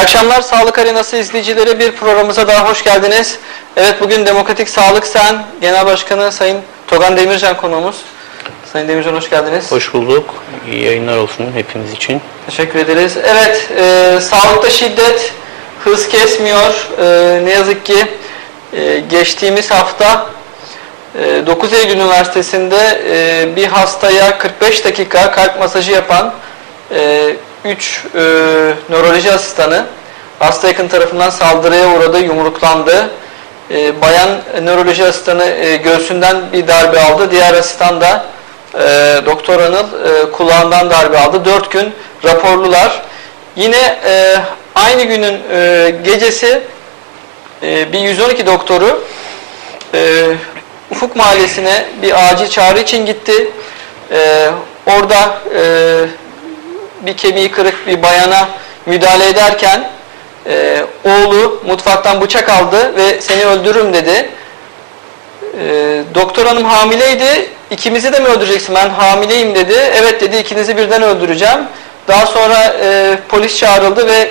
akşamlar Sağlık Arenası izleyicileri bir programımıza daha hoş geldiniz. Evet bugün Demokratik Sağlık Sen Genel Başkanı Sayın Togan Demircan konuğumuz. Sayın Demircan hoş geldiniz. Hoş bulduk. İyi yayınlar olsun hepimiz için. Teşekkür ederiz. Evet, e, sağlıkta şiddet hız kesmiyor. E, ne yazık ki e, geçtiğimiz hafta e, 9 Eylül Üniversitesi'nde e, bir hastaya 45 dakika kalp masajı yapan 3 e, nöroloji asistanı hasta yakın tarafından saldırıya uğradı, yumruklandı. E, bayan nöroloji asistanı e, göğsünden bir darbe aldı. Diğer asistan da e, Doktor Anıl e, kulağından darbe aldı. 4 gün raporlular. Yine e, aynı günün e, gecesi e, bir 112 doktoru e, Ufuk Mahallesi'ne bir acil çağrı için gitti. E, orada e, bir kemiği kırık bir bayana müdahale ederken e, oğlu mutfaktan bıçak aldı ve seni öldürürüm dedi. E, doktor hanım hamileydi. İkimizi de mi öldüreceksin? Ben hamileyim dedi. Evet dedi ikinizi birden öldüreceğim. Daha sonra e, polis çağrıldı ve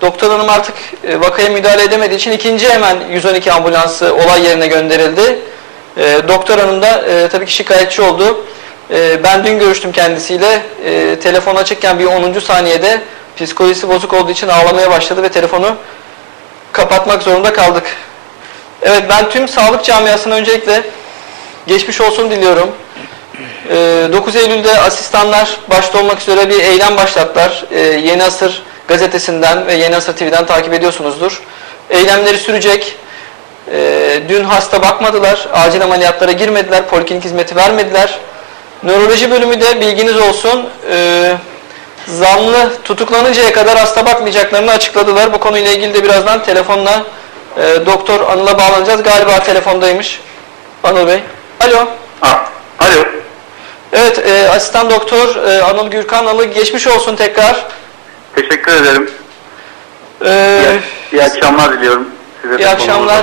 doktor hanım artık e, vakaya müdahale edemediği için ikinci hemen 112 ambulansı olay yerine gönderildi. E, doktor hanım da e, tabii ki şikayetçi oldu. E, ben dün görüştüm kendisiyle. E, telefon açıkken bir 10. saniyede psikolojisi bozuk olduğu için ağlamaya başladı ve telefonu kapatmak zorunda kaldık. Evet ben tüm sağlık camiasına öncelikle geçmiş olsun diliyorum. 9 Eylül'de asistanlar başta olmak üzere bir eylem başlattılar. Yeni Asır gazetesinden ve Yeni Asır TV'den takip ediyorsunuzdur. Eylemleri sürecek. Dün hasta bakmadılar, acil ameliyatlara girmediler, poliklinik hizmeti vermediler. Nöroloji bölümü de bilginiz olsun, zanlı tutuklanıncaya kadar hasta bakmayacaklarını açıkladılar. Bu konuyla ilgili de birazdan telefonla Doktor Anıl'a bağlanacağız. Galiba telefondaymış Anıl Bey. Alo. Ha, alo. Evet, e, asistan doktor e, Anıl Gürkan Anıl geçmiş olsun tekrar. Teşekkür ederim. E, iyi, iyi akşamlar diliyorum size. İyi akşamlar.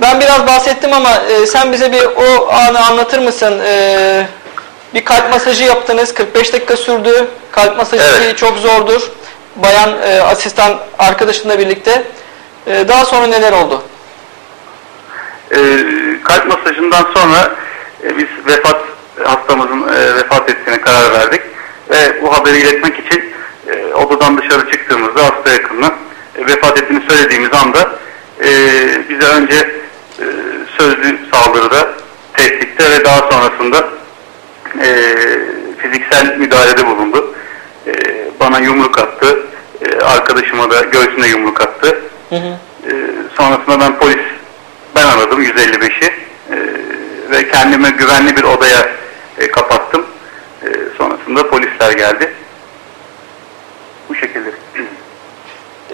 Ben biraz bahsettim ama e, sen bize bir o anı anlatır mısın? E, bir kalp masajı yaptınız, 45 dakika sürdü. Kalp masajı Evet. çok zordur. Bayan e, asistan arkadaşınla birlikte. E, daha sonra neler oldu? Ee, kalp masajından sonra e, biz vefat hastamızın e, vefat ettiğine karar verdik ve bu haberi iletmek için e, odadan dışarı çıktığımızda hasta yakınına e, vefat ettiğini söylediğimiz anda e, bize önce e, sözlü saldırıda, tehditte ve daha sonrasında e, fiziksel müdahalede bulundu. E, bana yumruk attı, e, arkadaşıma da göğsüne yumruk attı. Hı hı. E, sonrasında ben polis ben aradım 155'i e, ve kendimi güvenli bir odaya e, kapattım. E, sonrasında polisler geldi. Bu şekilde.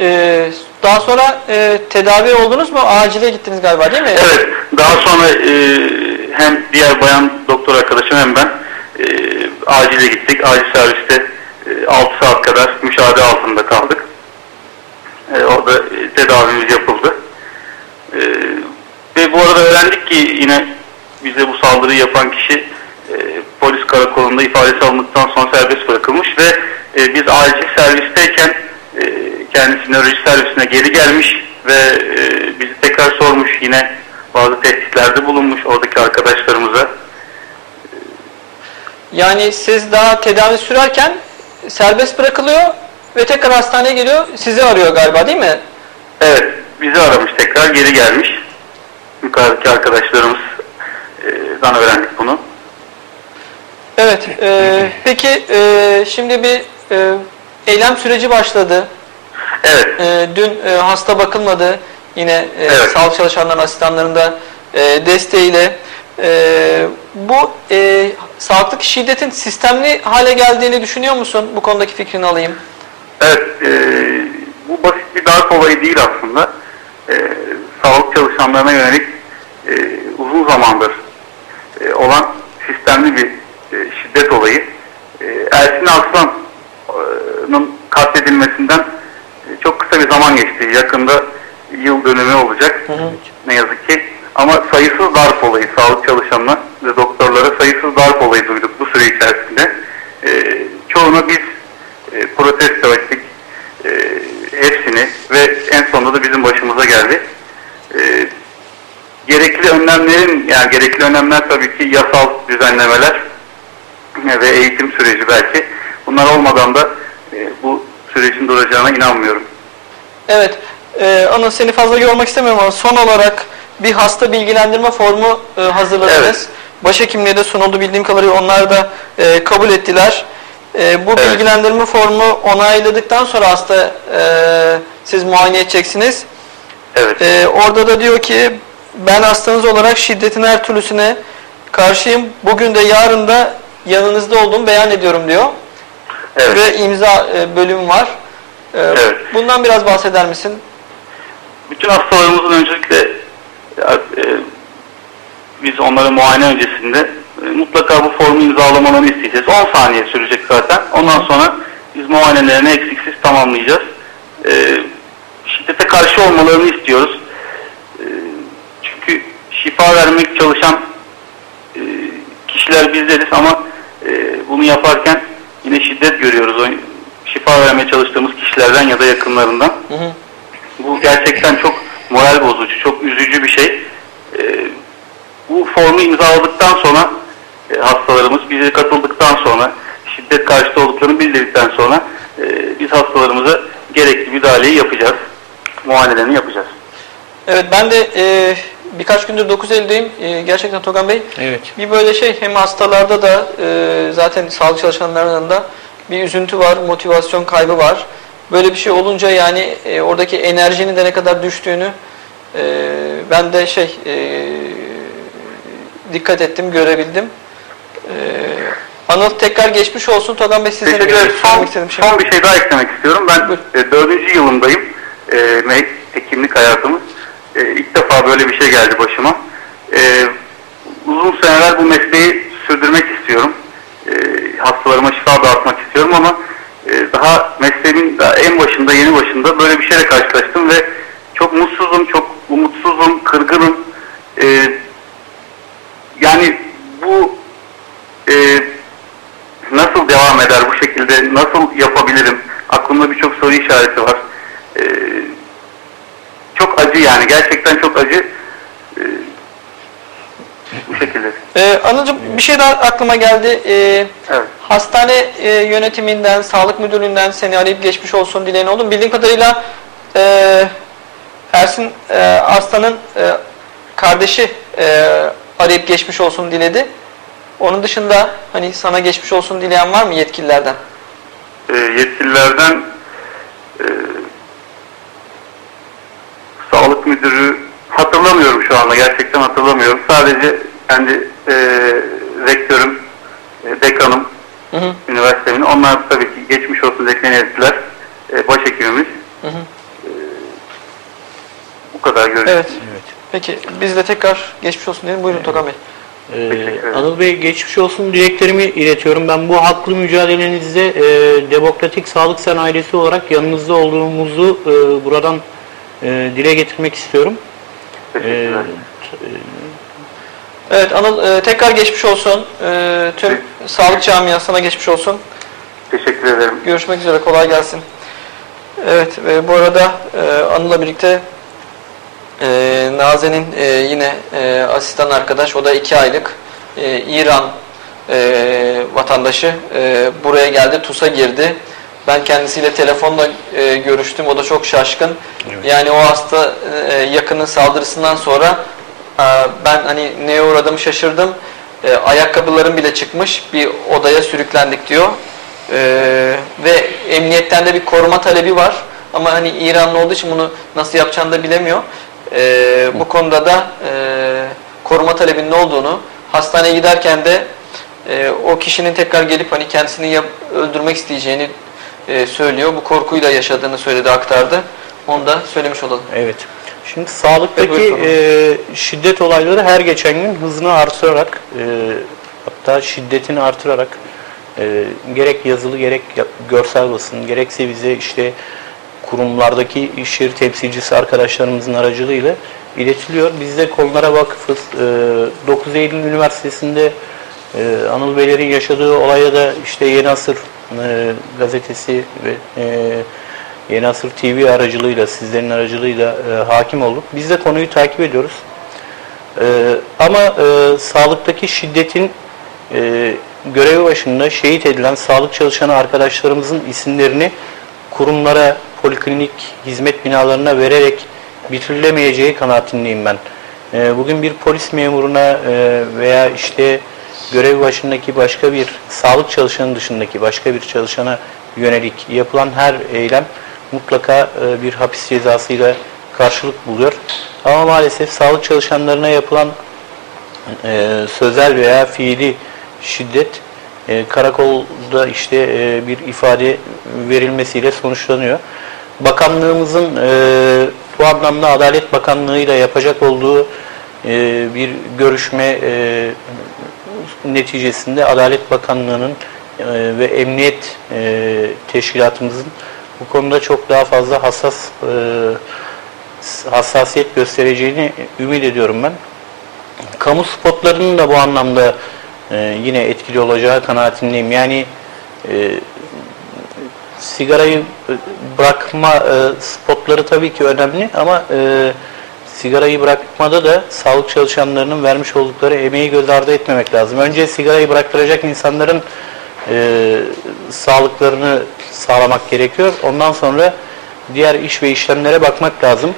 E, daha sonra e, tedavi oldunuz mu? Acile gittiniz galiba değil mi? Evet, daha sonra e, hem diğer bayan doktor arkadaşım hem ben acile gittik. Acil serviste e, 6 saat kadar müşahede altında kaldık. E, orada e, tedavimiz yapıldı. E, ve bu arada öğrendik ki yine bize bu saldırıyı yapan kişi e, polis karakolunda ifadesi alındıktan sonra serbest bırakılmış ve e, biz acil servisteyken e, kendisi nöroloji servisine geri gelmiş ve e, bizi tekrar sormuş yine bazı tehditlerde bulunmuş oradaki arkadaşlarımıza. Yani siz daha tedavi sürerken serbest bırakılıyor ve tekrar hastaneye geliyor, sizi arıyor galiba değil mi? Evet, bizi aramış tekrar geri gelmiş. Yukarıdaki arkadaşlarımızdan öğrendik bunu. Evet, e, peki e, şimdi bir e, eylem süreci başladı. Evet, E, dün e, hasta bakılmadı. Yine e, Evet. sağlık çalışanlarının asistanların da e, desteğiyle. E, bu e, sağlıktaki şiddetin sistemli hale geldiğini düşünüyor musun? Bu konudaki fikrini alayım. Evet, e, bu basit bir darp olayı değil aslında. E, sağlık çalışanlarına yönelik e, uzun zamandır e, olan sistemli bir e, şiddet olayı. E, Ersin Arslan'ın katledilmesinden e, çok kısa bir zaman geçti. Yakında yıl dönümü olacak ne yazık ki. Ama sayısız darp olayı, sağlık çalışanına ve doktorlara sayısız darp olayı duyduk bu süre içerisinde. E, çoğunu biz e, protesto ettik. E, hepsini ve en sonunda da bizim başımıza geldi. E, gerekli önlemlerin, yani gerekli önlemler tabii ki yasal düzenlemeler e, ve eğitim süreci belki. Bunlar olmadan da e, bu sürecin duracağına inanmıyorum. Evet. Ee, Anıl seni fazla yormak istemiyorum ama son olarak bir hasta bilgilendirme formu e, hazırladınız. Evet. Başhekimliğe de sunuldu bildiğim kadarıyla onlar da e, kabul ettiler. E, bu Evet. bilgilendirme formu onayladıktan sonra hasta e, siz muayene edeceksiniz. Evet. E, orada da diyor ki ben hastanız olarak şiddetin her türlüsüne karşıyım. Bugün de yarın da yanınızda olduğumu beyan ediyorum diyor. evet. Ve imza e, bölümü var. E, Evet. Bundan biraz bahseder misin? Bütün hastalarımızın öncelikle biz onları muayene öncesinde e, mutlaka bu formu imzalamalarını isteyeceğiz. 10 saniye sürecek zaten. Ondan sonra biz muayenelerini eksiksiz tamamlayacağız. E, şiddete karşı olmalarını istiyoruz. E, çünkü şifa vermek çalışan e, kişiler bizleriz ama e, bunu yaparken yine şiddet görüyoruz. O şifa vermeye çalıştığımız kişilerden ya da yakınlarından. Hı hı. Bu gerçekten çok moral bozucu, çok üzücü bir şey. Ee, bu formu imzaladıktan sonra e, hastalarımız bize katıldıktan sonra şiddet karşıtı olduklarını bildirdikten sonra e, biz hastalarımıza gerekli müdahaleyi yapacağız. Muayenelerini yapacağız. Evet ben de e, birkaç gündür 9 Eylül'deyim. E, gerçekten Togan Bey Evet. bir böyle şey hem hastalarda da e, zaten sağlık çalışanlarının da bir üzüntü var, motivasyon kaybı var. Böyle bir şey olunca yani e, oradaki enerjinin de ne kadar düştüğünü e, ben de şey e, dikkat ettim, görebildim. E, Anıl tekrar geçmiş olsun. Togan Bey Teşekkür bir Son, istediğim şey. son bir şey daha eklemek istiyorum. Ben Buyur. e, dördüncü yılımdayım. E, hekimlik hayatımız. E, ilk defa böyle bir şey geldi başıma. E, uzun seneler bu mesleği sürdürmek istiyorum. E, hastalarıma şifa dağıtmak istiyorum ama e, daha mesleğimin en başında, yeni başında böyle bir şeyle karşılaştım ve çok mutsuzum, çok umutsuzum, kırgınım. E, yani bu e, nasıl devam eder bu şekilde, nasıl yapabilirim? Aklımda birçok soru işareti var. Ee, çok acı yani, gerçekten çok acı. Şekilde. Ee, Anılcığım bir şey daha aklıma geldi. Ee, Evet. hastane e, yönetiminden, sağlık müdürlüğünden seni arayıp geçmiş olsun dileyen oldum. Bildiğim kadarıyla e, Ersin e, Aslan'ın e, kardeşi e, arayıp geçmiş olsun diledi. Onun dışında hani sana geçmiş olsun dileyen var mı yetkililerden? Ee, yetkililerden e, sağlık müdürü hatırlamıyorum şu anda, gerçekten hatırlamıyorum. Sadece kendi e, rektörüm, e, dekanım, Hı hı. üniversitemin. Onlar tabii ki geçmiş olsun dileklerini ettiler. E, başhekimimiz. Hı hı. Bu kadar görüşürüz. Evet. Evet. Peki biz de tekrar geçmiş olsun diyelim. Buyurun Tokan Bey. Ee. Anıl Bey geçmiş olsun dileklerimi iletiyorum. Ben bu haklı mücadelenizde e, Demokratik Sağlık Sanayisi olarak yanınızda olduğumuzu e, buradan e, dile getirmek istiyorum. E, t- Evet Anıl e, tekrar geçmiş olsun. E, tüm sağlık camiasına geçmiş olsun. Teşekkür ederim. Görüşmek üzere. Kolay gelsin. Evet ve bu arada e, Anıl'la birlikte e, Nazen'in e, yine e, asistan arkadaş. O da iki aylık e, İran e, vatandaşı. E, buraya geldi. TUS'a girdi. Ben kendisiyle telefonla e, görüştüm. O da çok şaşkın. Evet. Yani o hasta e, yakının saldırısından sonra ben hani neye uğradığımı şaşırdım. E, ayakkabılarım bile çıkmış. Bir odaya sürüklendik diyor. Ee, ve emniyetten de bir koruma talebi var. Ama hani İranlı olduğu için bunu nasıl yapacağını da bilemiyor. Ee, bu konuda da e, koruma talebinin ne olduğunu hastaneye giderken de e, o kişinin tekrar gelip hani kendisini öldürmek isteyeceğini e, söylüyor. Bu korkuyu da yaşadığını söyledi, aktardı. Onu da söylemiş olalım. Evet. Şimdi sağlıktaki e, şiddet olayları her geçen gün hızını artırarak e, hatta şiddetini artırarak e, gerek yazılı gerek görsel basın gerekse bize işte kurumlardaki iş yeri temsilcisi arkadaşlarımızın aracılığıyla iletiliyor. Biz de konulara vakıfız. E, 9 Eylül Üniversitesi'nde e, Anıl Beylerin yaşadığı olaya da işte Yeni Asır e, gazetesi ve e, Yeni Asır TV aracılığıyla, sizlerin aracılığıyla e, hakim olduk. Biz de konuyu takip ediyoruz. E, ama e, sağlıktaki şiddetin e, görevi başında şehit edilen sağlık çalışanı arkadaşlarımızın isimlerini kurumlara, poliklinik hizmet binalarına vererek bitirilemeyeceği kanaatindeyim ben. E, bugün bir polis memuruna e, veya işte görev başındaki başka bir sağlık çalışanı dışındaki başka bir çalışana yönelik yapılan her eylem mutlaka e, bir hapis cezasıyla karşılık buluyor. Ama maalesef sağlık çalışanlarına yapılan e, sözel veya fiili şiddet e, karakolda işte e, bir ifade verilmesiyle sonuçlanıyor. Bakanlığımızın bu anlamda Adalet Bakanlığı ile yapacak olduğu bir görüşme neticesinde Adalet Bakanlığı'nın ve Emniyet Teşkilatımızın bu konuda çok daha fazla hassas e, hassasiyet göstereceğini ümit ediyorum ben. Kamu spotlarının da bu anlamda e, yine etkili olacağı kanaatindeyim. Yani e, sigarayı bırakma e, spotları tabii ki önemli ama e, sigarayı bırakmada da sağlık çalışanlarının vermiş oldukları emeği göz ardı etmemek lazım. Önce sigarayı bıraktıracak insanların e, sağlıklarını sağlamak gerekiyor. Ondan sonra diğer iş ve işlemlere bakmak lazım.